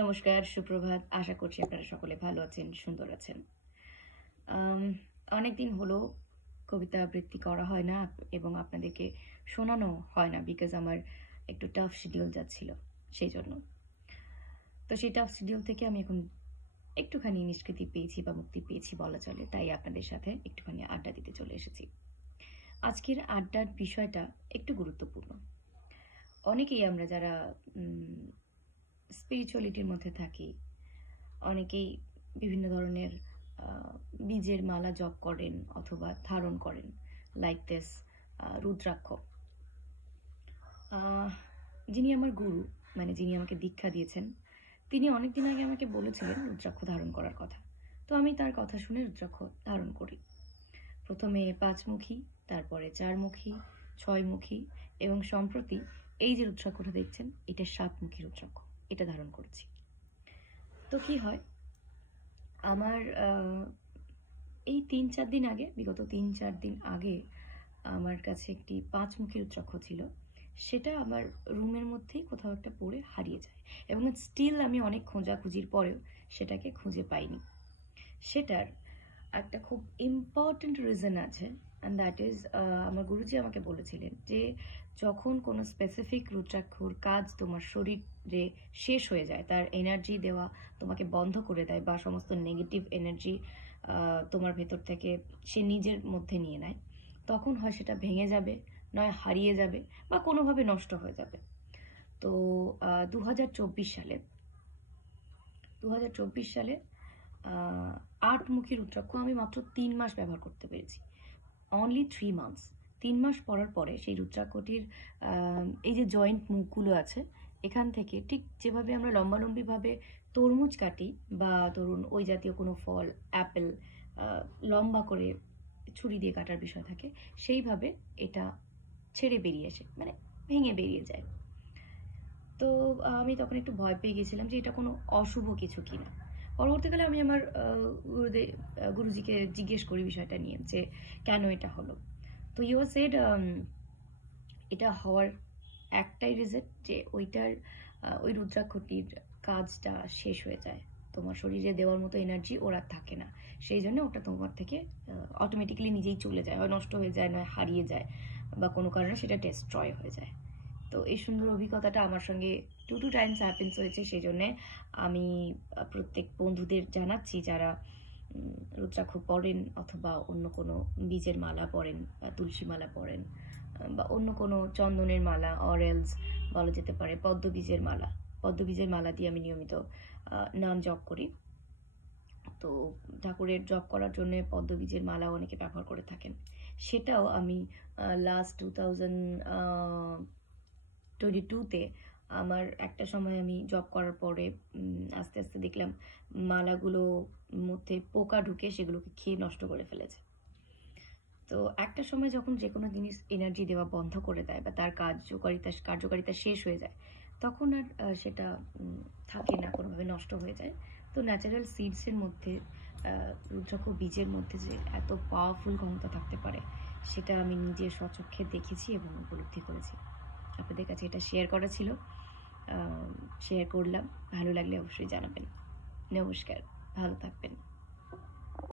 নমস্কার, সুপ্রভাত। আশা করছি আপনারা সকলে ভালো আছেন, সুন্দর আছেন। অনেকদিন হলো কবিতা আবৃত্তি করা হয় না এবং আপনাদেরকে শোনানো হয় না বিকজ আমার একটু টাফ শিডিউল যাচ্ছিল সেই জন্য। তো সেই টাফ শিডিউল থেকে আমি এখন একটুখানি নিষ্কৃতি পেয়েছি বা মুক্তি পেয়েছি বলা চলে, তাই আপনাদের সাথে একটুখানি আড্ডা দিতে চলে এসেছি। আজকের আড্ডার বিষয়টা একটু গুরুত্বপূর্ণ। অনেকেই আমরা যারা স্পিরিচুয়ালিটির মধ্যে থাকি, অনেকেই বিভিন্ন ধরনের বীজের মালা জপ করেন অথবা ধারণ করেন, লাইক দিস রুদ্রাক্ষ। যিনি আমার গুরু, মানে যিনি আমাকে দীক্ষা দিয়েছেন, তিনি অনেকদিন আগে আমাকে বলেছিলেন রুদ্রাক্ষ ধারণ করার কথা। তো আমি তার কথা শুনে রুদ্রাক্ষ ধারণ করি। প্রথমে 5 মুখী, তারপরে 4 মুখী, 6 মুখী এবং সম্প্রতি এই যে রুদ্রাক্ষটা দেখছেন, এটা 7 মুখী রুদ্রাক্ষ, এটা ধারণ করেছি। তো কি হয়, আমার এই 3-4 দিন আগে, বিগত 3-4 দিন আগে আমার কাছে একটি 5 মুখী রুদ্রাক্ষ ছিল। সেটা আমার রুমের মধ্যেই কোথাও একটা পড়ে হারিয়ে যায় এবং স্টিল আমি অনেক খোঁজাখুঁজির পরেও সেটাকে খুঁজে পাইনি। সেটার একটা খুব ইম্পর্টেন্ট রিজন আছে, অ্যান্ড দ্যাট ইজ আমার গুরুজি আমাকে বলেছিলেন যে যখন কোনো স্পেসিফিক রুদ্রাক্ষর কাজ তোমার শরীরে শেষ হয়ে যায়, তার এনার্জি দেওয়া তোমাকে বন্ধ করে দেয় বা সমস্ত নেগেটিভ এনার্জি তোমার ভেতর থেকে সে নিজের মধ্যে নিয়ে নেয়, তখন হয় সেটা ভেঙে যাবে, নয় হারিয়ে যাবে বা কোনোভাবে নষ্ট হয়ে যাবে। তো 2024 সালে 8 মুখী রুদ্রাক্ষ আমি মাত্র 3 মাস ব্যবহার করতে পেরেছি। Only 3 months. 3 মাস পরার পরে সেই রুদ্রাক্ষটির এই যে জয়েন্ট মুখগুলো আছে, এখান থেকে ঠিক যেভাবে আমরা লম্বালম্বিভাবে তরমুজ কাটি বা ধরুন ওই জাতীয় কোনো ফল, অ্যাপেল লম্বা করে ছুরি দিয়ে কাটার বিষয় থাকে, সেইভাবে এটা ছেড়ে বেরিয়ে আসে, মানে ভেঙে বেরিয়ে যায়। তো আমি তখন একটু ভয় পেয়ে গেছিলাম যে এটা কোনো অশুভ কিছু কিনা। পরবর্তীকালে আমি আমার গুরুজিকে জিজ্ঞেস করি বিষয়টা নিয়ে যে কেন এটা হলো। তো ইউ সেড এটা হওয়ার একটাই রিজন যে ওই রুদ্রাক্ষটির কাজটা শেষ হয়ে যায়, তোমার শরীরে দেওয়ার মতো এনার্জি ওর আর থাকে না, সেই জন্য ওটা তোমার থেকে অটোমেটিক্যালি নিজেই চলে যায়, হয় নষ্ট হয়ে যায়, নয় হারিয়ে যায় বা কোনো কারণে সেটা ডেস্ট্রয় হয়ে যায়। তো এই সুন্দর অভিজ্ঞতাটা আমার সঙ্গে 2 টাইমস হ্যাপেন্স হয়েছে, সেই জন্যে আমি প্রত্যেক বন্ধুদের জানাচ্ছি যারা রুদ্রাক্ষ পরেন অথবা অন্য কোনো বীজের মালা পরেন বা তুলসী মালা পরেন বা অন্য কোনো চন্দনের মালা অরেলস বলা যেতে পারে, পদ্মবীজের মালা দিয়ে আমি নিয়মিত নাম জপ করি। তো ঠাকুরের জপ করার জন্য পদ্মবীজের মালা অনেকে ব্যবহার করে থাকেন। সেটাও আমি লাস্ট 2022-তে আমার একটা সময় আমি জব করার পরে আস্তে আস্তে দেখলাম মালাগুলো মধ্যে পোকা ঢুকে সেগুলোকে খেয়ে নষ্ট করে ফেলেছে। তো একটা সময় যখন যে কোনো জিনিস এনার্জি দেওয়া বন্ধ করে দেয় বা তার কার্যকারিতা শেষ হয়ে যায়, তখন আর সেটা থাকে না, কোনোভাবে নষ্ট হয়ে যায়। তো ন্যাচারাল সিডসের মধ্যে রুদ্রাক্ষ বীজের মধ্যে যে এত পাওয়ারফুল ক্ষমতা থাকতে পারে, সেটা আমি নিজের স্বচক্ষে দেখেছি এবং উপলব্ধি করেছি। আপনাদের কাছে এটা শেয়ার করা ছিল, শেয়ার করলাম। ভালো লাগলে অবশ্যই জানাবেন। নমস্কার, ভালো থাকবেন।